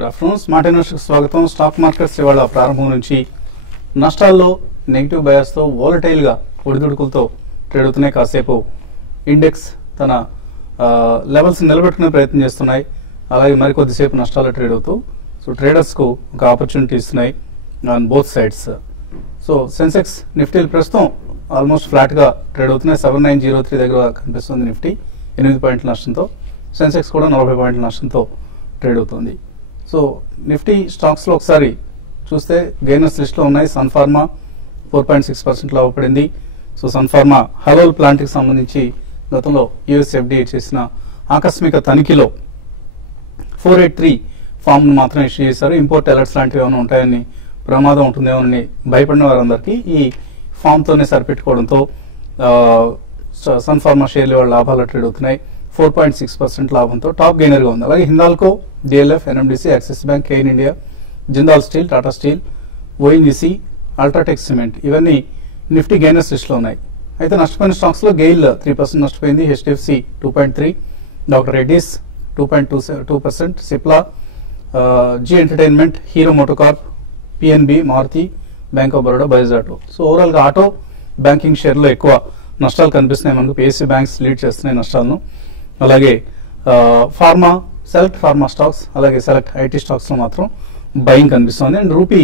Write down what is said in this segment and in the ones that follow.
Good afternoon. Smart investors స్వాగతం. Stock markets ఇవాళ ప్రారంభం నుంచి నష్టాల్లో నెగిటివ్ బయాస్తో వోలటైల్గా ఒడిదుడుకులతో ట్రేడ్ అవుతున్నాయి. కాసేపు ఇండెక్స్ తన లెవెల్స్ నిలబెట్టుకునే ప్రయత్నం చేస్తున్నాయి. అలాగే మరికొద్దిసేపు నష్టాల్లో ట్రేడ్ అవుతూ ట్రేడర్స్కు ఒక ఆపర్చునిటీ ఇస్తున్నాయి on both sides. So Sensex Nifty ప్రస్తుతం ఆల్మోస్ట్ ఫ్లాట్గా ట్రేడ్ అవుతున్నాయి. 7903 దగ్గర కనిపిస్తుంది నిఫ్టీ 8 పాయింట్ల నష్టంతో. సెన్సెక్స్ కూడా 40 పాయింట్ల నష్టంతో ట్రేడ్ అవుతుంది. సో నిఫ్టీ స్టాక్స్లో ఒకసారి చూస్తే గెయినర్స్ లిస్ట్లో ఉన్నాయి. సన్ ఫార్మా 4.6% లాభపడింది. సో సన్ ఫార్మా హలోల్ ప్లాంట్కి సంబంధించి గతంలో యుఎస్ ఎఫ్డీఏ చేసిన ఆకస్మిక తనిఖీలో 483 ఫామ్ను మాత్రం ఇష్యూ చేశారు. ఇంపోర్ట్ అలర్ట్స్ లాంటివి ఏమైనా ఉంటాయని, ప్రమాదం ఉంటుందేమోనని భయపడిన వారందరికీ ఈ ఫామ్తోనే సరిపెట్టుకోవడంతో సన్ ఫార్మా షేర్లు వాళ్ళ లాభాలు ట్రేడ్ అవుతున్నాయి. 4.6% లాభంతో టాప్ గెయినర్గా ఉంది. అలాగే Hindalco, DLF, NMDC, Axis bank, Cairn India, Jindal steel, Tata steel, ONGC, UltraTech cement ఇవన్నీ నిఫ్టీ గెయినర్స్ లిస్ట్లో ఉన్నాయి. అయితే నష్టపోయిన స్టాక్స్లో గెయిల్ 3% నష్టపోయింది. HDFC 2.3%, doctor Reddy's 2.2%, Cipla, Zee entertainment, Hero MotoCorp, PNB, Maruti, bank of Baroda, Bajaj auto. So ఓవరాల్గా ఆటో బ్యాంకింగ్ షేర్లో ఎక్కువ నష్టాలు కనిపిస్తున్నాయి మనకు. పిఎస్సి బ్యాంక్స్ లీడ్ చేస్తున్నాయి నష్టాలను. అలాగే ఫార్మా, సెలెక్ట్ ఫార్మా స్టాక్స్, అలాగే సెలెక్ట్ ఐటీ స్టాక్స్లో మాత్రం బయింగ్ కనిపిస్తుంది. అండ్ రూపీ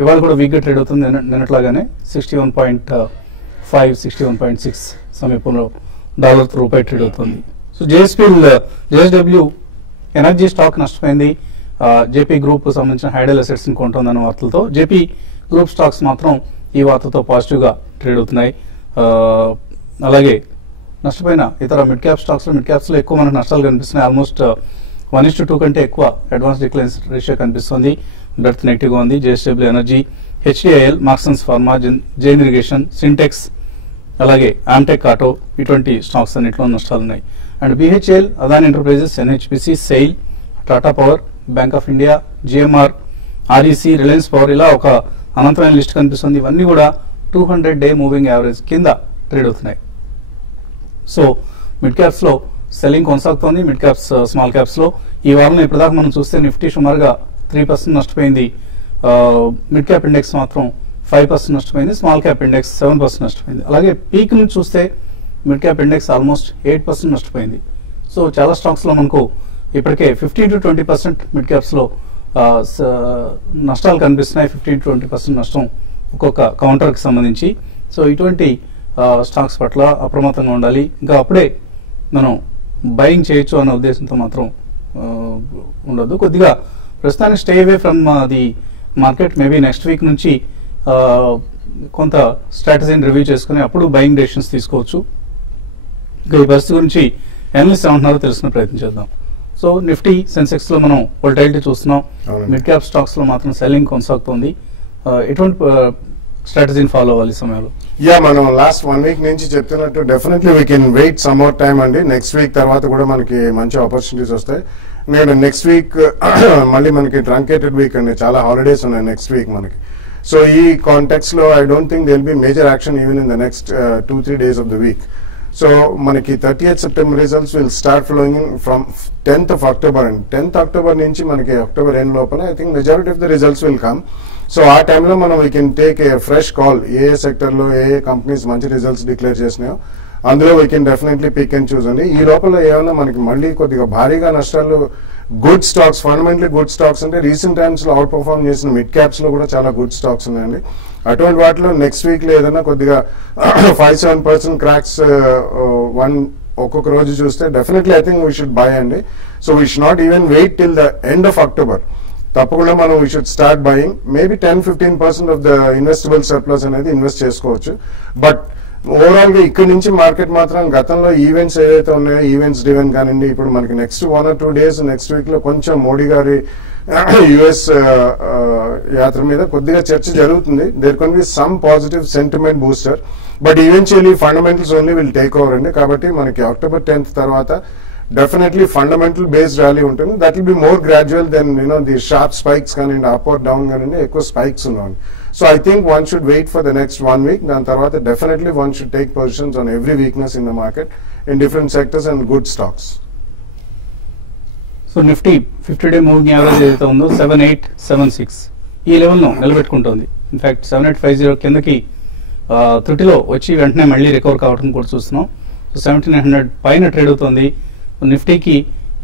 ఇవాళ కూడా వీక్గా ట్రేడ్ అవుతుంది. నిన్నట్లాగానే 61.5, 61.6 సమీపంలో డాలర్తో రూపాయి ట్రేడ్ అవుతుంది. సో జేఎస్డబ్ల్యూ ఎనర్జీ స్టాక్ నష్టపోయింది. జేపీ గ్రూప్ సంబంధించిన హైడల్ అసెట్స్ ని కొంటుందన్న వార్తలతో జేపీ గ్రూప్ స్టాక్స్ మాత్రం ఈ వార్తతో పాజిటివ్గా ట్రేడ్ అవుతున్నాయి. అలాగే నష్టపోయిన ఇతర మిడ్ క్యాప్ స్టాక్స్లో ఎక్కువ మనకు నష్టాలు కనిపిస్తున్నాయి. ఆల్మోస్ట్ 1:2 కంటే ఎక్కువ అడ్వాన్స్ డిక్లైన్స్ రేషియో కనిపిస్తుంది. బ్రెడ్త్ నెగిటివ్గా ఉంది. JSW energy, HDIL, Marksans pharma, Jain irrigation, Sintex, అలాగే ఆమ్టెక్ ఆటో ఇటువంటి స్టాక్స్ అన్నింటిలో నష్టాలు ఉన్నాయి. And BHEL, Adani enterprises, NHPC, SAIL, Tata power, bank of India, GMR, REC, Reliance power ఇలా ఒక అనంతమైన లిస్ట్ కనిపిస్తుంది. ఇవన్నీ కూడా 200-డే మూవింగ్ యావరేజ్ కింద ట్రేడ్ అవుతున్నాయి. సో మిడ్ క్యాప్స్ లో సెల్లింగ్ కొనసాగుతోంది. మిడ్ క్యాప్స్, స్మాల్ క్యాప్స్ లో ఈ వారంలో ఇప్పటిదాకా మనం చూస్తే నిఫ్టీ సుమారుగా 3% నష్టపోయింది. మిడ్ క్యాప్ ఇండెక్స్ మాత్రం 5% నష్టపోయింది. స్మాల్ క్యాప్ ఇండెక్స్ 7% నష్టపోయింది. అలాగే పీక్ నుంచి చూస్తే మిడ్ క్యాప్ ఇండెక్స్ ఆల్మోస్ట్ 8% నష్టపోయింది. సో చాలా స్టాక్స్ లో మనకు ఇప్పటికే 15 to 20% మిడ్ క్యాప్స్ లో నష్టాలు కనిపిస్తున్నాయి. 15 to 20% నష్టం ఒక్కొక్క కౌంటర్ కి సంబంధించి. సో ఇటువంటి స్టాక్స్ పట్ల అప్రమత్తంగా ఉండాలి. ఇంకా అప్పుడే మనం బయింగ్ చేయొచ్చు అన్న ఉద్దేశంతో మాత్రం ఉండొద్దు. కొద్దిగా ప్రస్తుతానికి stay away from the market. Maybe next week నుంచి కొంత స్ట్రాటజీని రివ్యూ చేసుకుని అప్పుడు బయింగ్ డెసిషన్స్ తీసుకోవచ్చు. ఇంకా ఈ పరిస్థితి గురించి అనలిస్ట్ ఏమంటున్నారో తెలుసుకునే ప్రయత్నం చేద్దాం. సో నిఫ్టీ, సెన్సెక్స్ లో మనం వోల్టైలిటీ చూస్తున్నాం. మిడ్ క్యాప్ స్టాక్స్ లో మాత్రం సెల్లింగ్ కొనసాగుతోంది. ఎటువంటి స్ట్రాటజీని ఫాలో అవ్వాలి ఈ సమయంలో? మనం లాస్ట్ 1 వీక్ నుంచి చెప్తున్నట్టు definitely we can wait some more time అండి. నెక్స్ట్ వీక్ తర్వాత కూడా మనకి మంచి ఆపర్చునిటీస్ వస్తాయి. నేను నెక్స్ట్ వీక్ మళ్ళీ మనకి ట్రంకేటెడ్ వీక్ అండి, చాలా హాలిడేస్ ఉన్నాయి నెక్స్ట్ వీక్ మనకి. సో ఈ కాంటెక్స్ లో I don't think it'll be major action even in the next 2-3 days of the week. So మనకి 30th September results will start flowing from 10th of October అండి. 10th October నుంచి మనకి October end లోపల I think majority of the results will come. So ఆ టైంలో మనం we can take a fresh call. ఏ సెక్టర్లో ఏ కంపెనీస్ మంచి రిజల్ట్స్ డిక్లేర్ చేసినాయో అందులో we can definitely pick and choose అండి. ఈ లోపల ఏమైనా మనకి మళ్ళీ కొద్దిగా భారీగా నష్టాలు, good stocks, fundamentally good stocks అంటే రీసెంట్ టైమ్స్ లో అవుట్ పర్ఫార్మ్ చేసిన మిడ్ క్యాప్స్ లో కూడా చాలా గుడ్ స్టాక్స్ ఉన్నాయండి. అటువంటి వాటిలో నెక్స్ట్ వీక్ లో ఏదైనా కొద్దిగా 5-7% క్రాక్స్ ఒక్కొక్క రోజు చూస్తే definitely I think we should buy అండి. So we should not even wait till the end of October. తప్పకుండా మనం we should start buying. Maybe 10-15% of the investable surplus అనేది ఇన్వెస్ట్ చేసుకోవచ్చు. బట్ ఓవరాల్ గా ఇక్కడ నుంచి మార్కెట్ మాత్రం గతంలో ఈవెంట్స్ ఏదైతే ఉన్నాయో, ఈవెంట్స్ డ్రివెన్ కానివ్వండి, ఇప్పుడు మనకి next 1 or 2 days next week లో కొంచెం మోడీ గారి యుఎస్ యాత్ర మీద కొద్దిగా చర్చ జరుగుతుంది. There can be some positive sentiment booster, but eventually fundamentals only will take over అండి. కాబట్టి మనకి October 10th తర్వాత డెఫినెట్లీ ఫండమెంటల్ బేస్డ్ ర్యాలీ ఉంటుంది. That will be more gradual than the sharp spikes కానివ్వండి, అప్ ఆర్ డౌన్ కానివ్వండి, ఎక్కువ spikes ఉన్నాయి. So I think one should wait for the next 1 week. Then tarvata definitely one should take positions on every weakness in the market in different sectors and good stocks. So Nifty fifty day moving average ఏదైతే ఉందో 7876 ఈ లెవెల్ను నిలబెట్టుకుంటుంది. In fact 7850 కిందకి త్రుటిలో వచ్చి వెంటనే మళ్ళీ recover కావడం కూడా చూస్తున్నాం. సో 1700 పైన ట్రేడ్ అవుతుంది. నిఫ్టీకి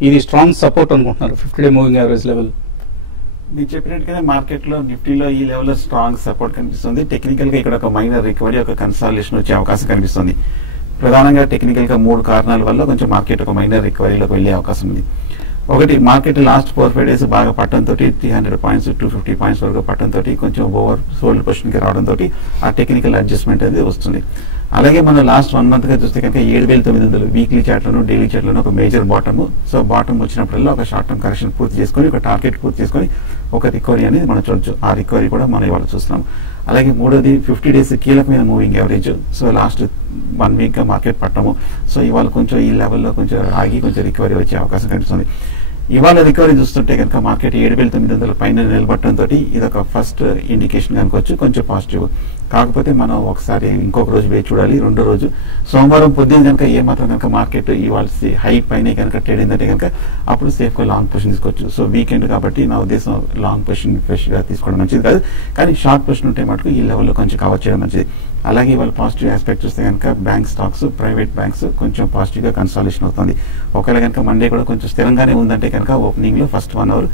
ఇది స్ట్రాంగ్ సపోర్ట్ అనుకుంటున్నారు 50-డే మూవింగ్ యావరేజ్ లెవెల్. మీరు చెప్పినట్టుగానే మార్కెట్లో నిఫ్టీలో ఈ లెవెల్లో స్ట్రాంగ్ సపోర్ట్ కనిపిస్తుంది. టెక్నికల్ గా ఇక్కడ ఒక మైనర్ రికవరీ, ఒక కన్సాలిడేషన్ వచ్చే అవకాశం కనిపిస్తుంది. ప్రధానంగా టెక్నికల్ గా 3 కారణాల వల్ల కొంచెం మార్కెట్ ఒక మైనర్ రికవరీలోకి వెళ్లే అవకాశం ఉంది. ఒకటి, మార్కెట్ లాస్ట్ 4-5 డేస్ బాగా పట్టడంతో 300 పాయింట్స్ 250 పాయింట్స్ వరకు పట్టడంతో కొంచెం ఓవర్ సోల్డ్ పొజిషన్ కి రావడంతో ఆ టెక్నికల్ అడ్జస్ట్మెంట్ అనేది వస్తుంది. అలాగే మనం లాస్ట్ 1 మంత్ గా చూస్తే కనుక 7900 వీక్లీ చార్ట్లను డైలీ చార్ట్లను ఒక మేజర్ బాటమ్. సో బాటమ్ వచ్చినప్పుడల్లా ఒక షార్ట్ టర్మ్ కరెక్షన్ పూర్తి చేసుకొని, ఒక టార్గెట్ పూర్తి చేసుకొని ఒక రికవరీ అనేది మనం చూడొచ్చు. ఆ రికవరీ కూడా మనం ఇవాళ చూస్తున్నాం. అలాగే మూడోది 50 డేస్ కీలకమైన moving average. So last 1 week గా మార్కెట్ పట్టము. సో ఇవాళ కొంచెం ఈ లెవెల్లో కొంచెం ఆగి కొంచెం రికవరీ వచ్చే అవకాశం కనిపిస్తుంది. ఇవాళ రికవరీ చూస్తుంటే కనుక మార్కెట్ 7900 పైన నిలబడటంతో ఇది ఒక ఫస్ట్ ఇండికేషన్ కనుకోవచ్చు, కొంచెం పాజిటివ్. కాకపోతే మనం ఒకసారి ఇంకొక రోజు వేచి చూడాలి. రెండో రోజు సోమవారం పొద్దున్న కనుక ఏమాత్రం కనుక మార్కెట్ ఇవాళ హై పైన కనుక ట్రేడ్ అయిందంటే కనుక అప్పుడు సేఫ్ గా లాంగ్ పొజిషన్ తీసుకోవచ్చు. సో వీకెండ్ కాబట్టి నా ఉద్దేశం లాంగ్ పొజిషన్ ఫ్రెష్ గా తీసుకోవడం మంచిది కాదు, కానీ షార్ట్ పొజిషన్ ఉంటే మటుకు ఈ లెవెల్లో కొంచెం కవర్ చేయడం మంచిది. అలాగే ఇవాళ పాజిటివ్ ఆస్పెక్ట్ చూస్తే కనుక బ్యాంక్ స్టాక్స్, ప్రైవేట్ బ్యాంక్స్ కొంచెం పాజిటివ్ గా కన్సాలిడేషన్ అవుతుంది. ఒకవేళ కనుక మండే కూడా కొంచెం స్థిరంగానే ఉందంటే కనుక ఓపెనింగ్ లో ఫస్ట్ 1 అవర్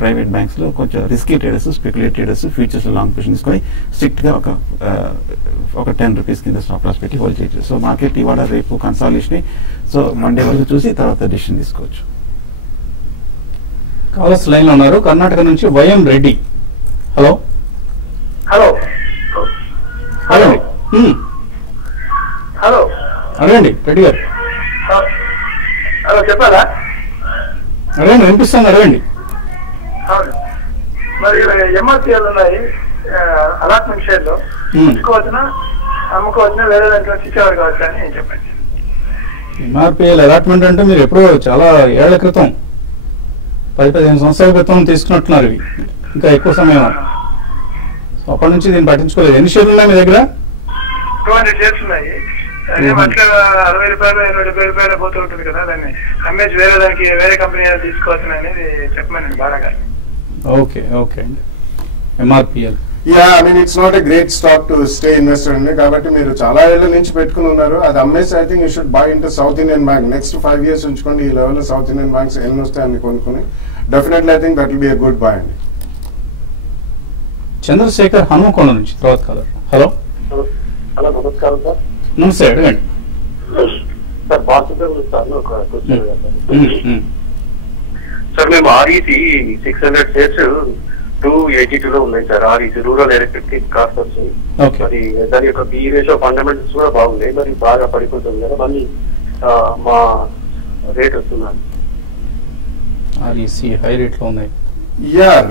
ప్రైవేట్ బ్యాంక్స్ లో కొంచెం risky traders, speculate traders futures లో లాంగ్ పొజిషన్ తీసుకొని స్ట్రిక్ట్ గా ఒక 10 రూపీస్ కింద స్టాప్ లాస్ పెట్టి హోల్డ్ చేయొచ్చు. సో మార్కెట్ ఇవాళ రేపు కన్సాలిడేషన్, సో మండే వరకు చూసి తర్వాత డిసిషన్ తీసుకోవచ్చు. కాలర్స్ లైన్ లో ఉన్నారు. కర్ణాటక నుంచి YM Reddy. Hello hello hello hello అడగండి రెడ్డి గారు. హలో చెప్పాలా? అడగండి, వినిపిస్తుంది, అడగండి. అవును, మరి ఎంఆర్పీఎల్ ఉన్నాయి అలాట్మెంట్ షేర్ లో ఉంచుకోవచ్చునా అమ్ముకోవచ్చునా వేరే దాంట్లో ఇచ్చేవారు కావచ్చు అని చెప్పండి. ఎంఆర్పీఎల్ అలాట్మెంట్ అంటే మీరు ఎప్పుడో చాలా ఏళ్ల క్రితం 10-15 సంవత్సరాల క్రితం తీసుకున్నట్టున్నారు. ఇవి ఇంకా ఎక్కువ సమయం. సో అప్పటి నుంచి దీన్ని పట్టించుకోలేదు. ఎన్ని షేర్లు ఉన్నాయి మీ దగ్గర? 200 షేర్స్ ఉన్నాయి. అట్లా 60 రూపాయలు 70 రూపాయలు పోతూ ఉంటుంది కదా, దాన్ని అమ్మేసి వేరే దానికి వేరే కంపెనీ తీసుకోవచ్చు అనేది చెప్పమని బాగా. ఓకే ఓకే అండి. MRPL it's not a great stock to stay investor అండి. కాబట్టి మీరు చాలా ఏళ్ల నుంచి పెట్టుకుని ఉన్నారు. అది అమ్మేసి I think you should buy into south Indian bank. Next 5 years ఉంచుకోండి. ఈ లెవెల్లో సౌత్ ఇండియన్ బ్యాంక్స్ ఎన్ని వస్తాయి అన్ని కొనుక్కుని definitely I think that will B a good bye అండి. చంద్రశేఖర్ హనుమకొండ నుంచి తర్వాత కాలర్. హలో హలో, నమస్కారం సార్. నమస్తే, అడగండి. సార్ బాసుదేవ్ సార్ ఒక క్వశ్చన్ సార్. మేము ఆర్ఈసి 600 షేర్స్ 282 లో ఉన్నాయి sir. REC rural electric cost వచ్చింది. మరి దాని యొక్క బి రేషియో ఫండమెంటల్స్ కూడా బాగున్నాయి. మరి బాగా పడిపోతుంది కదా, మళ్ళీ మా రేట్ వస్తున్నాను. ఆర్ఈసి హై రేట్ లో ఉన్నాయి.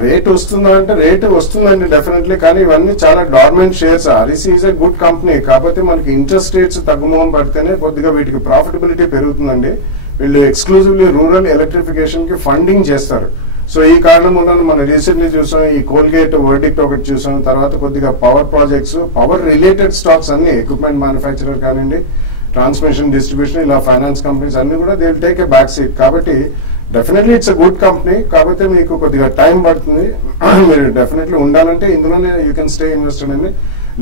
రేట్ వస్తుందా అంటే రేట్ వస్తుందండి డెఫినెట్లీ. కానీ ఇవన్నీ చాలా dormant shares. REC is a good company. కాకపోతే మనకి ఇంట్రెస్ట్ రేట్స్ తగ్గుమోహం పడితేనే కొద్దిగా వీటికి ప్రాఫిటబిలిటీ పెరుగుతుందండి. వీళ్ళు ఎక్స్క్లూజివ్లీ రూరల్ ఎలక్ట్రిఫికేషన్ కి ఫండింగ్ చేస్తారు. సో ఈ కారణం వల్ల మనం రీసెంట్లీ చూసాం, ఈ కోల్గేట్ వర్డిక్ట్ ఒకటి చూసాం. తర్వాత కొద్దిగా power projects, power related stocks అన్ని, ఎక్విప్మెంట్ మ్యానుఫ్యాక్చరర్ కానివ్వండి, ట్రాన్స్మిషన్ డిస్ట్రిబ్యూషన్, ఇలా ఫైనాన్స్ కంపెనీస్ అన్ని కూడా they will take a back seat. కాబట్టి definitely it's a good company. కాకపోతే మీకు కొద్దిగా టైం పడుతుంది. మీరు డెఫినెట్లీ ఉండాలంటే ఇందులోనే యూ కెన్ స్టే ఇన్వెస్టెడ్ అండి.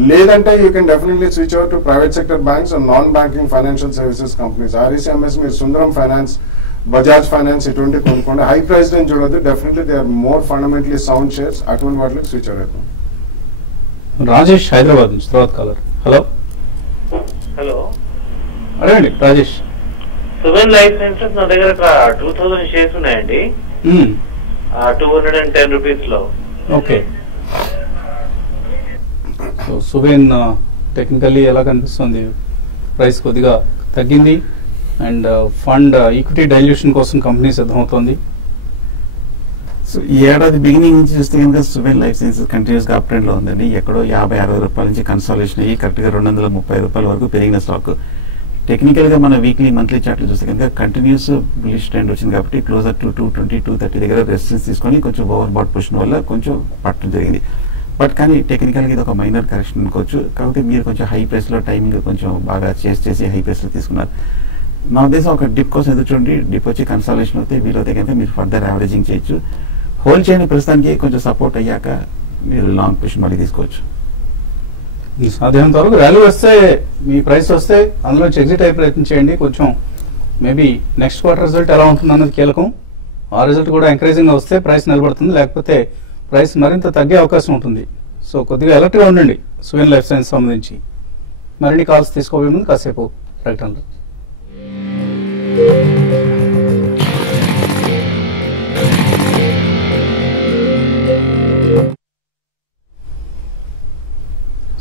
లేదంటే you can definitely switch out to private sector banks and non banking financial services companies. RECMS మీరు సుందరం ఫైనాన్స్, బజాజ్ ఫైనాన్స్ ఇటువంటి కొనుక్కోండి. హై ప్రైస్ అని చూడొద్దు. Definitely they are more fundamentally sound shares. అటువంటి వాటికి switch అవుతాం. రాజేష్ హైదరాబాద్ నుంచి తర్వాత కాలర్. హలో హలో, అడగండి రాజేష్. సువెన్ లైఫ్ సైన్సెస్ నా దగ్గర 2000 షేర్స్ ఉన్నాయండి. 210 రూపీస్ లో. ఓకే, సో సువెన్ టెక్నికల్లీ ఎలా కనిపిస్తుంది? ప్రైస్ కొద్దిగా తగ్గింది అండ్ ఫండ్ ఈక్విటీ డైల్యూషన్ కోసం కంపెనీ సిద్ధమవుతోంది. సో ఈ ఏడాది బిగినింగ్ నుంచి చూస్తే కనుక సువెన్ లైఫ్ సైన్సెస్ కంటిన్యూస్ గా అప్ ట్రెండ్ లో ఉందండి. ఎక్కడో 50-60 రూపాయల నుంచి కన్సాలిడేషన్ అయ్యి కరెక్ట్ గా 230 రూపాయల వరకు పెరిగిన స్టాక్. టెక్నికల్ గా మన వీక్లీ మంత్లీ చార్ట్లు చూస్తే కనుక కంటిన్యూస్ బులిష్ ట్రెండ్ వచ్చింది. కాబట్టి క్లోజర్ టు 220, 230 దగ్గర రెసిస్టెన్స్ తీసుకొని కొంచెం ఓవర్ బాట్ పొజిషన్ వల్ల కొంచెం పట్టడం జరిగింది. బట్ కానీ టెక్నికల్ గా ఇది ఒక మైనర్ కరెక్షన్ అనుకోవచ్చు. కాకపోతే మీరు కొంచెం హై ప్రైస్ లో టైమింగ్ కొంచెం బాగా చేసి హై ప్రైస్ లో తీసుకున్నారు. నా ఉద్దేశం ఒక డిప్ కోసం ఎదురు చూడండి. డిప్ వచ్చి కన్సాలేషన్ అవుతే వీలైతే కనుక మీరు ఫర్దర్ యావరేజింగ్ చేయొచ్చు. హోల్డ్ చేయండి, ప్రస్తుతానికి కొంచెం సపోర్ట్ అయ్యాక మీరు లాంగ్ పొజిషన్ మళ్ళీ తీసుకోవచ్చు. సాధ్యమైనంత వరకు వాల్యూ వస్తే, మీ ప్రైస్ వస్తే అందులో ఎగ్జిట్ అయ్యే ప్రయత్నం చేయండి. కొంచెం మేబీ నెక్స్ట్ క్వార్టర్ రిజల్ట్ ఎలా ఉంటుంది అన్నది కీలకం. ఆ రిజల్ట్ కూడా ఎంకరేజింగ్గా వస్తే ప్రైస్ నిలబడుతుంది, లేకపోతే ప్రైస్ మరింత తగ్గే అవకాశం ఉంటుంది. సో కొద్దిగా అలర్ట్గా ఉండండి సువెన్ లైఫ్ సైన్స్ సంబంధించి. మరిన్ని కాల్స్ తీసుకోబోయే ముందు కాసేపు ప్రకటనలు.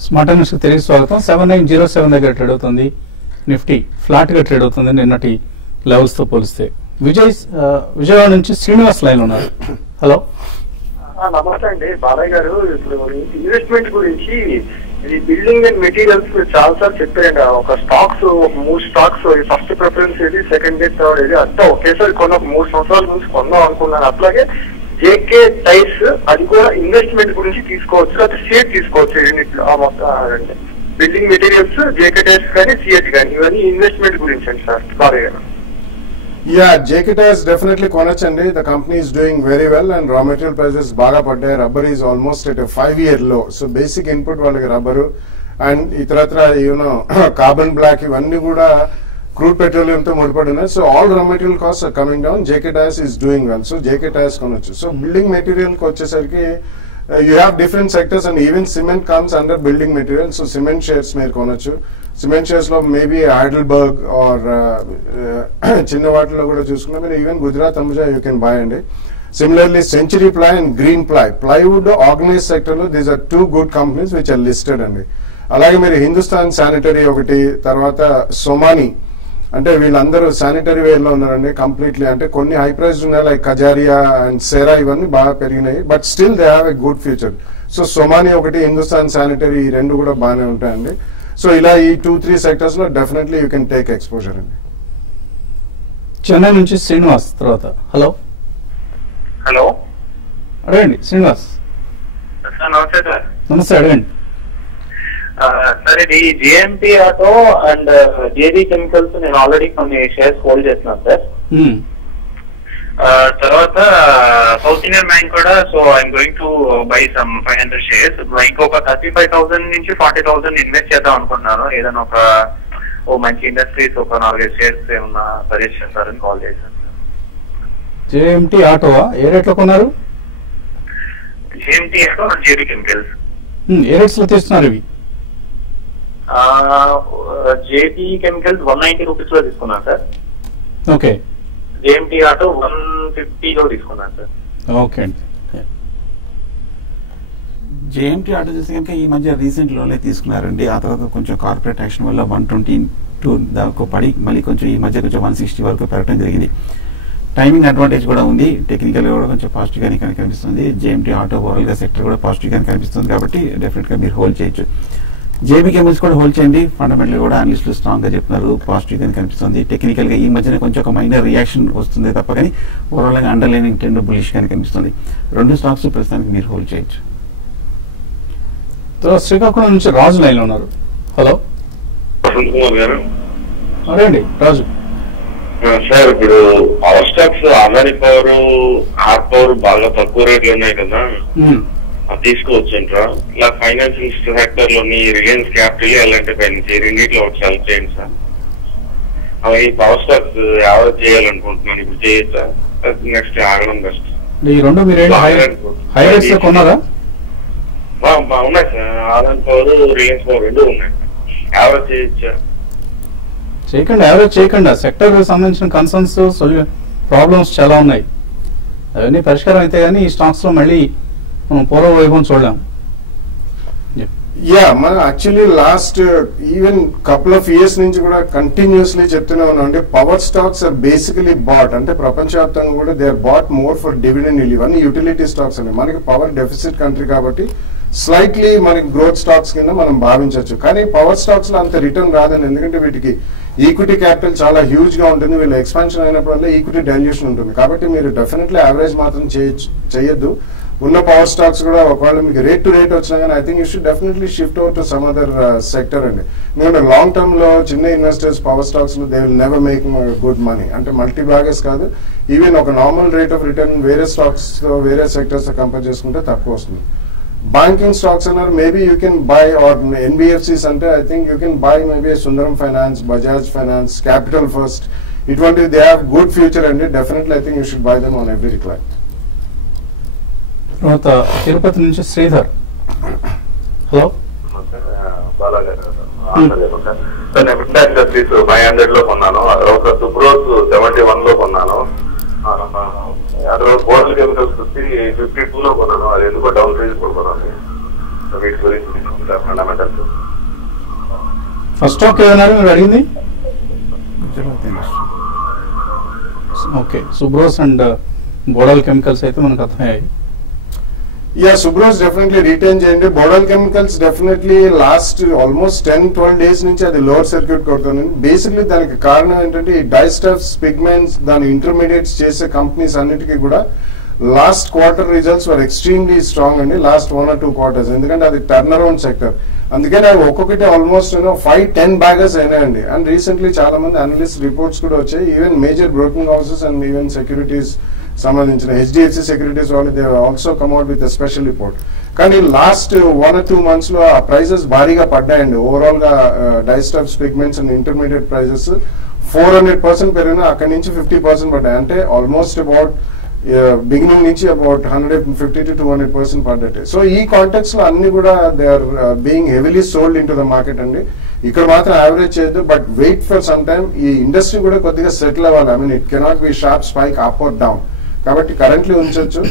స్మార్ట్ న్యూస్ తిరిగి స్వాగతం. 7907 దగ్గర ట్రేడ్ అవుతుంది. నిఫ్టీ ఫ్లాట్ గా ట్రేడ్ అవుతుంది నిన్నటి లెవెల్స్ తో పోలిస్తే. విజయవాడ నుంచి శ్రీనివాస్ లైన్ ఉన్నారు. హలో, నమస్తే అండి బాలయ్య గారు. ఇప్పుడు ఇన్వెస్ట్మెంట్ గురించి ఇది బిల్డింగ్ అండ్ మెటీరియల్స్ చాలా సార్లు చెప్పారండి. ఒక స్టాక్స్ 3 స్టాక్స్, ఫస్ట్ ప్రిఫరెన్స్ ఏది, సెకండ్ థర్డ్ ఏది, అంతా ఒకేసారి కొన్న 3 సంవత్సరాల నుంచి కొందాం అనుకున్నాను. అట్లాగే జేకే టైర్స్, అది కూడా ఇన్వెస్ట్మెంట్ గురించి తీసుకోవచ్చు, అది షేర్ తీసుకోవచ్చు. బిల్డింగ్ మెటీరియల్స్, జేకే టైర్స్ కానీ సిఎట్ కానీ, ఇవన్నీ ఇన్వెస్ట్మెంట్ గురించి అండి సార్ బాలయ్య గారు. Yeah, JK Tyres definitely కొనొచ్చండి. The company is doing very well and raw material prices బాగా పడ్డాయి. Rubber is almost at a 5-year low. So basic input వాళ్ళకి రబ్బరు అండ్ ఇతరత్ర కార్బన్ బ్లాక్ ఇవన్నీ కూడా క్రూడ్ పెట్రోలియం తో ముడిపడి ఉన్నాయి. So all raw material cost are coming down. JK Tyres is doing well. So JK Tyres కొనొచ్చు. So building material కి వచ్చేసరికి you have different sectors and even cement comes under building material. So cement shares మీరు కొనొచ్చు. Cement shares లో maybe Heidelberg or చిన్న వాటిలో కూడా చూసుకున్నా మీరు even Gujarat Ambuja you can buy అండి. Similarly Century Ply and Green Ply, plywood organise sector లో these are 2 good companies which are listed అండి. అలాగే మీరు హిందుస్థాన్ శానిటరీ ఒకటి, తర్వాత సోమాని, అంటే వీళ్ళందరూ శానిటరీ వేర్ లో ఉన్నారండి కంప్లీట్లీ. అంటే కొన్ని హై ప్రైస్ ఉన్నాయి లైక్ కజారియా అండ్ సెరా, ఇవన్నీ బాగా పెరిగినాయి but still they have a good future. So Somani ఒకటి, హిందుస్థాన్ శానిటరీ, ఈ 2 కూడా బాగానే ఉంటాయండి. సో ఇలా ఈ 2-3 సెక్టర్స్ లో definitely you can take exposure అండి. చెన్నై నుంచి శ్రీనివాస్ తర్వాత. హలో హలో, అడగండి శ్రీనివాస్. నమస్తే సార్. నమస్తే, అడగండి. సార్ ఇది GMP auto and JB chemicals నేను ఆల్రెడీ కొన్ని షేర్స్ హోల్డ్ చేస్తున్నాను సార్. తర్వాత సౌత్ ఇండియన్ బ్యాంక్ కూడా, so I'm going to buy some 500 shares. ఇంకొక 35,000 నుంచి 40,000 ఇన్వెస్ట్ చేద్దాం అనుకున్నాను. ఏదైనా ఓ మంచి ఇండస్ట్రీస్ ఒక 4-5 షేర్స్ ఏమన్నా సజెస్ట్ చేస్తారని కాల్ చేశాను. జేఎంటీ ఆటోవా? ఏ రేట్లో కొన్నారు? JMT auto and JB chemicals. A rates లో తీస్తున్నారు ఇవి? జేబీ కెమికల్స్ 190 రూపీస్ లో తీసుకున్నాను సార్. ఓకే. జేఎంటీ ఆటో 150 లో తీసుకున్నాను సార్. ఓకే అండి. జేఎంటీ ఆటో చేస్తే కనుక ఈ మధ్య రీసెంట్ లోనే తీసుకున్నారండి. ఆ తర్వాత కొంచెం కార్పొరేట్ యాక్షన్ వల్ల 122 దాకా పడి మళ్ళీ కొంచెం ఈ మధ్య కొంచెం 160 వరకు పెరగడం జరిగింది. టైమింగ్ అడ్వాంటేజ్ కూడా ఉంది. టెక్నికల్ గా కూడా కొంచెం పాజిటివ్ గానే కనిపిస్తుంది. జేఎంటీ ఆటో ఓవరాల్ గా సెక్టర్ కూడా పాజిటివ్ గానే కనిపిస్తుంది కాబట్టి డెఫినెట్ గా మీరు హోల్డ్ చేయొచ్చు. జేబీ కెమికల్స్ కూడా హోల్డ్ చేయండి. ఫండమెంటల్ కూడా అనలిస్టులు స్ట్రాంగ్ గా చెప్తున్నారు, పాజిటివ్ గానే కనిపిస్తుంది. టెక్నికల్ గా ఈ మధ్యన కొంచెం ఒక మైనర్ రియాక్షన్ వస్తుంది తప్ప కానీ ఓవరాల్ గా అండర్లైనింగ్ ట్రెండ్ బులిష్ గానే కనిపిస్తుంది. 2 స్టాక్స్ ప్రస్తుతానికి మీరు హోల్డ్ చేయొచ్చు. శ్రీకాకుళం నుంచి రాజు లైన్ లో ఉన్నారు. హలో, అదేండి రాజు. సార్ ఇప్పుడు power stocks Adani power, R power బాగా తక్కువ రేట్లు ఉన్నాయి కదా, తీసుకోవచ్చు అంటారా? ఇలా ఫైనాన్షియల్ సెక్టర్ లోని రిలయన్స్ క్యాపిటల్ అలాంటి రెండింటిలో ఒకటి సెలెక్ట్ చేయండి సార్. అవి పవర్ స్టాక్స్ ఎవరు చేయాలనుకుంటున్నాను, ఇప్పుడు చేయొచ్చా? నెక్స్ట్ ఆగడం బెస్ట్. ఈ 2 మీరు హై రేట్స్ లో కొన్నారా? ఉన్నాయి sir, Adani power, Reliance power 2 ఉన్నాయి. ఎవరు చేయొచ్చా? చేయకండి, యావరేజ్ చేయకండి. సెక్టర్ సంబంధించిన కన్సర్న్స్, ప్రాబ్లమ్స్ చాలా ఉన్నాయి. అవన్నీ పరిష్కారం అయితే కానీ ఈ స్టాక్స్ లో మళ్ళీ మనం పూర్వ వైభవం చూడలేం. యా, మనం actually last even couple of years నుంచి కూడా కంటిన్యూస్లీ చెప్తూనే ఉన్నాం అంటే power stocks are basically bought, అంటే ప్రపంచవ్యాప్తంగా కూడా they are bought more for dividend yield. ఇవన్నీ యూటిలిటీ స్టాక్స్ అండి. మనకి పవర్ డెఫిసిట్ కంట్రీ కాబట్టి స్లైట్లీ మనకి గ్రోత్ స్టాక్స్ కింద మనం భావించవచ్చు. కానీ పవర్ స్టాక్స్ లో అంత రిటర్న్ రాదని, ఎందుకంటే వీటికి ఈక్విటీ క్యాపిటల్ చాలా హ్యూజ్ గా ఉంటుంది. వీళ్ళ ఎక్స్పాన్షన్ అయినప్పుడల్లా ఈక్విటీ డైల్యూషన్ ఉంటుంది. కాబట్టి మీరు డెఫినెట్లీ యావరేజ్ మాత్రం చేయొద్దు. ఉన్న పవర్ స్టాక్స్ కూడా ఒకవేళ మీకు రేట్ టు రేట్ వచ్చినా కానీ I think you should definitely shift over to some other sector అండి. ఎందుకంటే లాంగ్ టర్మ్ లో చిన్న ఇన్వెస్టర్స్ పవర్ స్టాక్స్ లో they will never make good money. అంటే మల్టీ బ్యాగర్స్ కాదు, ఈవెన్ ఒక నార్మల్ రేట్ ఆఫ్ రిటర్న్ వేరే స్టాక్స్ తో వేరే సెక్టర్స్ తో కంపేర్ చేసుకుంటే తక్కువ వస్తుంది. బ్యాంకింగ్ స్టాక్స్ అన్నారు maybe you can buy, or NBFCs అంటే I think you can buy maybe Sundaram finance, Bajaj finance, capital first, ఇటువంటివి దే హ్యావ్ గుడ్ ఫ్యూచర్ అండి. Definitely I think you should buy them on every recline. తర్వాత తిరుపతి నుంచి Sridhar. Hello industries 500 లో కొన్నాను, ఒక సుబ్రోస్ 71 లో కొన్నాను, బోర్డల్ కెమికల్స్ 52 లో కొన్నాను. అది ఎందుకో డౌన్ రేంజ్ కొనుక్కున్నాను. వీటి గురించి ఫండమెంటల్స్. ఫస్ట్ స్టాక్ ఏమన్నారు మీరు అడిగింది? Okay, Subros and Bodal chemicals అయితే మనకు అర్థమయ్యాయి. Yeah, Subros definitely retain చేయండి. Bodal chemicals definitely last almost 10-12 days నుంచి అది లోవర్ సర్క్యూట్ కొడుతుంది. బేసిక్లీ దానికి కారణం ఏంటంటే ఈ డైస్టఫ్స్, పిగ్మెంట్స్, దాని ఇంటర్మీడియట్స్ చేసే కంపెనీస్ అన్నిటికీ కూడా last quarter results were extremely strong అండి, లాస్ట్ 1 or 2 quarters. ఎందుకంటే అది టర్న్ అరౌండ్ సెక్టర్. అందుకని అవి ఒక్కొక్కటి ఆల్మోస్ట్ 5-10 బ్యాగర్స్ అయినాయండి. అండ్ రీసెంట్లీ చాలా మంది అనలిస్ట్ రిపోర్ట్స్ కూడా వచ్చాయి. Even major broking houses and even securities సంబంధించిన హెచ్డిఎఫ్సి సెక్యూరిటీస్ వాళ్ళు they also come out with special report. కానీ లాస్ట్ 1 or 2 months లో ఆ ప్రైజెస్ భారీగా పడ్డాయండి. ఓవరాల్ గా dyestuffs, pigments and intermediate prices 400% పెరిగినా అక్కడి నుంచి 50% పడ్డాయి. అంటే ఆల్మోస్ట్ అబౌట్ బిగినింగ్ నుంచి అబౌట్ 150 to 200% పడ్డట్టే. సో ఈ కాంటెక్స్ లో అన్ని కూడా they are being heavily sold into the market అండి. ఇక్కడ మాత్రం యావరేజ్ చేయొద్దు, but wait for some time. ఈ ఇండస్ట్రీ కూడా కొద్దిగా సెటిల్ అవ్వాలి. I mean it cannot be sharp spike up or down. కాబట్టి కరెంట్లీ ఉంచొచ్చు.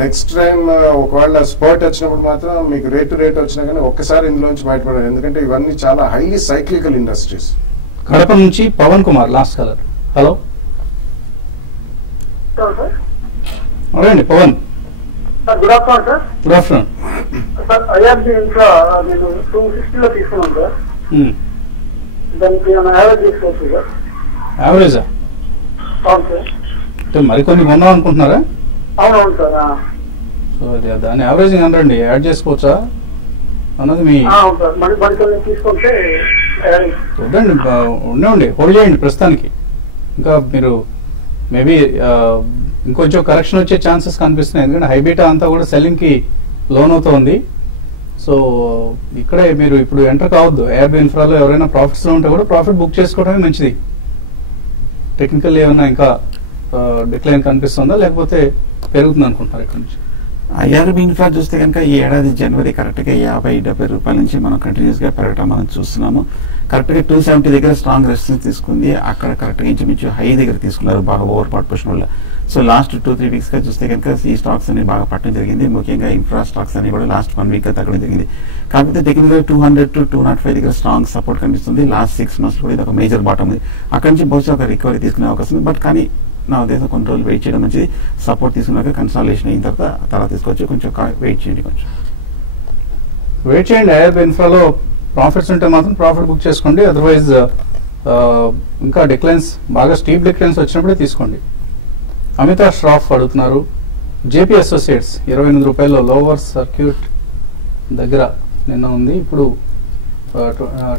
నెక్స్ట్ టైం ఒకవేళ స్పర్ట్ వచ్చినప్పుడు మాత్రం మీకు రేట్ వచ్చినా కానీ ఒక్కసారి ఇందులోంచి బయటపడాలి. ఎందుకంటే ఇవన్నీ చాలా హైలీ సైక్లికల్ ఇండస్ట్రీస్. కడప నుంచి Pavan Kumar last caller. Hello అవునండి Pavan. Good afternoon sir. Good afternoon sir. IRB ఇంకా నేను 260 లో తీసుకున్నాను సార్. దానికి యావరేజ్ తీసుకోవచ్చు సార్. యావరేజా? అవును సార్. అంటే మరికొన్ని కొందాం అనుకుంటున్నారా? అవునవును సార్. సో దాన్ని యావరేజింగ్ అనరండి, యాడ్ చేసుకోవచ్చా అన్నది మీ మరికొన్ని తీసుకుంటే చూడండి. ఉండండి, హోల్డ్ చేయండి ప్రస్తుతానికి. ఇంకా మీరు మేబీ ఇంకొంచెం కరెక్షన్ వచ్చే ఛాన్సెస్ కనిపిస్తున్నాయి. ఎందుకంటే హైబీటా అంతా కూడా సెల్లింగ్కి లోన్ అవుతుంది. సో ఇక్కడే మీరు ఇప్పుడు ఎంటర్ కావద్దు. ఏఆర్బి ఇన్ఫ్రాలో ఎవరైనా ప్రాఫిట్స్లో ఉంటే కూడా ప్రాఫిట్ బుక్ చేసుకోవడమే మంచిది. టెక్నికల్ ఏమైనా ఇంకా డిక్లైన్ కనిపిస్తుందా లేకపోతే పెరుగుతుంది అనుకుంటున్నారు ఇక్కడ నుంచి? ఐఆర్బి ఇన్ఫ్రా చూస్తే కనుక ఈ ఏడాది జనవరి కరెక్ట్గా 50-70 రూపాయల నుంచి మనం కంటిన్యూస్ గా పెరగటం మనం చూస్తున్నాము. కరెక్ట్గా 270 దగ్గర స్ట్రాంగ్ రెసిస్టెన్స్ తీసుకుంది. అక్కడ కరెక్ట్గా ఇంచుమించు హై దగ్గర తీసుకున్నారు బాగా ఓవర్ పాట్ పొజిషన్ వల్ల. సో లాస్ట్ 2-3 వీక్స్ గా చూస్తే కనుక ఈ స్టాక్స్ అన్ని బాగా పట్టడం జరిగింది. ముఖ్యంగా ఇన్ఫ్రా స్టాక్స్ అన్ని కూడా లాస్ట్ 1 వీక్ గా తగ్గడం జరిగింది. కాకపోతే టెక్నికల్ 200 to 205 దగ్గర స్ట్రాంగ్ సపోర్ట్ కనిపిస్తుంది. లాస్ట్ 6 months కూడా ఇది ఒక మేజర్ బాటం ఉంది. అక్కడి నుంచి బహుశా ఒక రికవరీ తీసుకునే అవకాశం ఉంది. బట్ కానీ నా ఉద్దేశం కొన్ని రోజులు వెయిట్ చేయడం మంచిది. సపోర్ట్ తీసుకున్నాక కన్సాలిడేషన్ అయిన తర్వాత తీసుకోవచ్చు. కొంచెం వెయిట్ చేయండి, కొంచెం వెయిట్ చేయండి. ఐఆర్బి ఇన్ఫ్రాలో ప్రాఫిట్స్ ఉంటే మాత్రం ప్రాఫిట్ బుక్ చేసుకోండి. అదర్వైజ్ ఇంకా డిక్లైన్స్ బాగా స్టీప్ డిక్లైన్స్ వచ్చినప్పుడే తీసుకోండి. అమితా ష్రాఫ్ అడుగుతున్నారు. జేపీ అసోసియేట్స్ 28 రూపాయల్లో లోవర్ సర్క్యూట్ దగ్గర నిన్న ఉంది, ఇప్పుడు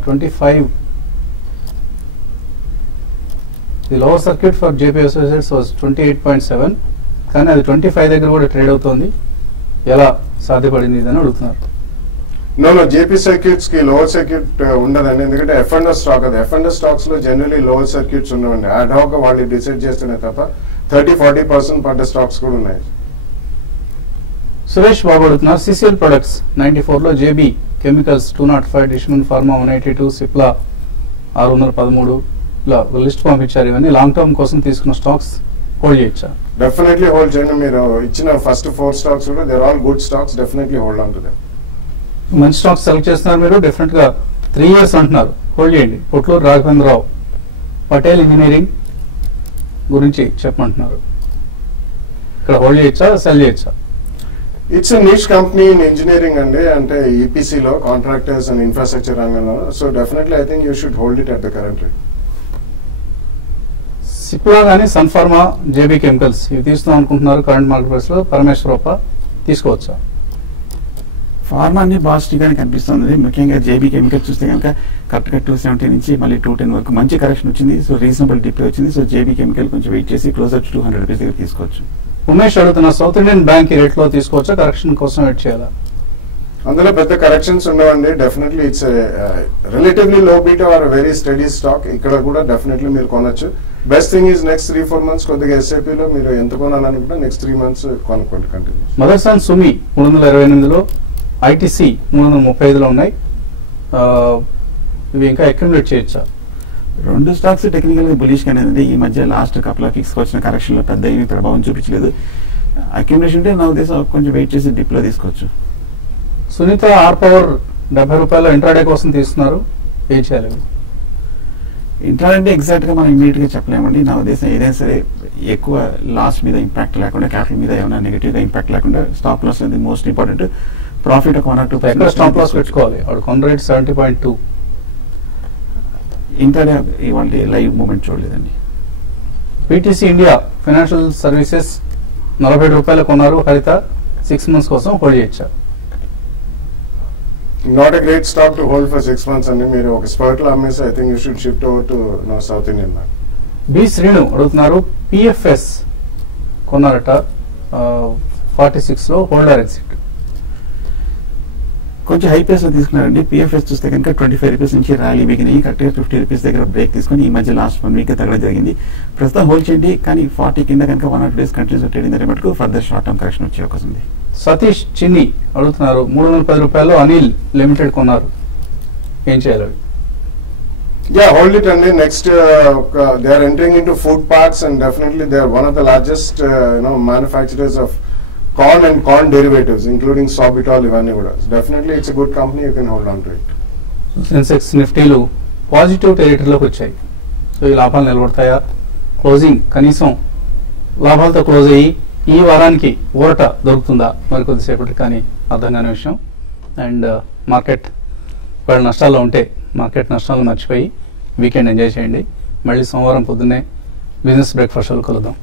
25. The lower circuit for JP associates was 28.7, కానీ అది 25 దగ్గర కూడా ట్రేడ్ అవుతోంది. ఎలా సాధ్యపడింది అని అడుగుతున్నారు. నో జేపీ సర్క్యూట్స్ కి లోవర్ సర్క్యూట్ ఉండదండి. ఎందుకంటే ఎఫ్ఎండ్ఎస్ స్టాక్ అది. ఎఫ్ఎండ్ఎస్ స్టాక్స్ లో జనరలీ లోవర్ సర్క్యూట్స్ ఉండవండి. అడ్ హాక్ వాళ్ళు డిసైడ్ చేస్తేనే తప్ప 30-40% పడ్డ స్టాక్స్ కూడా ఉన్నాయి. సురేష్ బాబు అడుగుతున్నారు. సిసిఎల్ ప్రొడక్ట్స్ 94లో, JB chemicals 205, Dishman pharma 182, Cipla 613 ఇలా లిస్ట్ పంపించారు. ఇవన్నీ లాంగ్ టర్మ్ కోసం తీసుకున్న స్టాక్స్ హోల్డ్ చేయొచ్చా? డెఫినెట్లీ హోల్డ్ చేయండి. మీరు ఇచ్చిన ఫస్ట్ 4 స్టాక్స్ కూడా they're all good stocks. Definitely hold on to them. మంచి స్టాక్స్ సెలెక్ట్ చేస్తున్నారు మీరు. డెఫినెట్ గా 3 years అంటున్నారు, హోల్డ్ చేయండి. పొట్లూరు రాఘవేంద్రరావు పటేల్ ఇంజనీరింగ్ గురించి చెప్పమంటున్నారు. ఇక్కడ హోల్డ్ చేయొచ్చా, సెల్ చేయొచ్చా? ఇట్స్ నిష్ కంపెనీ ఇన్ ఇంజనీరింగ్ అండి. అంటే ఈపీసీలో కాంట్రాక్టర్స్ అండ్ ఇన్ఫ్రాస్ట్రక్చర్ రంగంలో. So definitely I think you should hold it at the current rate. Cipla కానీ సన్ఫార్మా, జేబీ కెమికల్స్ ఇవి తీస్తాం అనుకుంటున్నారు కరెంట్ మార్కెట్ ప్రైస్ లో. పరమేశ్వరప్ప తీసుకోవచ్చా? ఫార్మా అన్ని పాజిటివ్గానే కనిపిస్తుంది. ముఖ్యంగా జేబీ కెమికల్ చూస్తే కనుక కరెక్ట్గా 270 నుంచి మళ్ళీ 210 వరకు మంచి కరెక్షన్ వచ్చింది. సో రీజనబుల్ డిప్ వచ్చింది. సో జేబీ కెమికల్ కొంచెం వెయిట్ చేసి క్లోజర్ టు 200 రూపీస్ దగ్గర తీసుకోవచ్చు. ఉమేష్ అడుగుతున్న సౌత్ ఇండియన్ బ్యాంక్ రేట్లో తీసుకోవచ్చా, కరెక్షన్ కోసం వెయిట్ చేయాలా? అందులో పెద్ద కరెక్షన్స్ ఉండవండి. Definitely it's relatively low beta or very steady stock. ఇక్కడ కూడా డెఫినెట్లీ మీరు కొనొచ్చు. Best thing is next 3-4 months కొద్దిగా ఎస్ఐపిలో మీరు ఎంత కొనాలనుకుంటే నెక్స్ట్ 3 months కొనుక్కోండి కంటిన్యూ. మదర్సన్ సుమి 328లో, ఐటీసీ 335లో ఉన్నాయి. ఇవి ఇంకా అక్యుములేట్ చేయొచ్చా? రెండు స్టాక్స్ టెక్నికల్ గా బులిష్ గానే ఉంది. ఈ మధ్య లాస్ట్ కపుల్ ఆఫ్ వీక్స్ వచ్చిన కరెక్షన్ లో పెద్ద ఏమీ ప్రభావం చూపించలేదు. అక్యుములేషన్ అంటే నా ఉద్దేశం కొంచెం వెయిట్ చేసి డిప్ లో తీసుకోవచ్చు. సునీత ఆర్ పవర్ 70 రూపాయలు ఇంట్రాడే కోసం తీస్తున్నారు, ఏం చేయాలి? ఇంట్రాడే అంటే ఎగ్జాక్ట్ గా మనం ఇమీడియట్ గా చెప్పలేమండి. నా ఉద్దేశం ఏదైనా సరే ఎక్కువ లాస్ మీద ఇంపాక్ట్ లేకుండా, క్యాపిటల్ మీద ఏమైనా నెగిటివ్ గా ఇంపాక్ట్ లేకుండా స్టాప్ లాస్ అనేది మోస్ట్ ఇంపార్టెంట్. ప్రాఫిట్ ఒక 1 or 2% స్టాప్ లాస్ పెట్టుకోవాలి. వాడు కొన్న రేట్ 70.2. ఇంట్రాడే ఇవాళ లైవ్ మూమెంట్ చూడలేదండి. పీటీసీ ఇండియా ఫైనాన్షియల్ సర్వీసెస్ 47 రూపాయలు కొన్నారు. హరిత 6 months కోసం హోల్డ్ చేయొచ్చా? Not a great stock to hold for 6 months అండి. మీరు ఒక స్పర్ట్ లో అమ్మేసి I think you should shift over to south Indian bank. B Srinu అడుగుతున్నారు, పిఎఫ్ఎస్ కొన్నారట 46లో, హోల్డర్ ఎగ్జిట్. కొంచెం హై ప్రైస్ లో తీసుకున్నారండి. పిఎఫ్ఎస్ చూస్తే కనుక 25 రూపీస్ నుంచి ర్యాలీ బిగినాయి. కరెక్ట్గా 50 రూపీస్ దగ్గర బ్రేక్ తీసుకుని ఈ మధ్య లాస్ట్ 1 week తగ్గడం జరిగింది. ప్రస్తుతం హోల్డ్ చేయండి, కానీ 40 కింద కనుక 1 or 2 days కంటిన్యూస్ ట్రేడింగ్ జరిగే మటుకు ఫర్దర్ షార్ట్ టర్మ్ కరెక్షన్ వచ్చే అవకాశం ఉంది. సతీష్ చిన్ని అడుగుతున్నారు, 310 రూపాయలు అనిల్ లిమిటెడ్ కొన్నారు, ఏం చేయాలి? Yeah, hold it and next they are entering into food parks and definitely they are one of the largest manufacturers of corn and corn derivatives including sorbitol ivanni kuda. Definitely it's a good company, you can hold on to it. Sensex నిఫ్టీలు positive టెరిటరీలోకి వచ్చాయి. So ఈ లాభాలు నిలబడతాయా? Closing కనీసం లాభాలతో close అయ్యి ఈ వారానికి ఊరట దొరుకుతుందా మరి కొద్దిసేపటి, కానీ అర్థం కాని విషయం. అండ్ మార్కెట్ వాళ్ళు నష్టాల్లో ఉంటే మార్కెట్ నష్టాలు మర్చిపోయి వీకెండ్ ఎంజాయ్ చేయండి. మళ్ళీ సోమవారం పొద్దున్నే బిజినెస్ బ్రేక్ఫాస్ట్లో కలుద్దాం.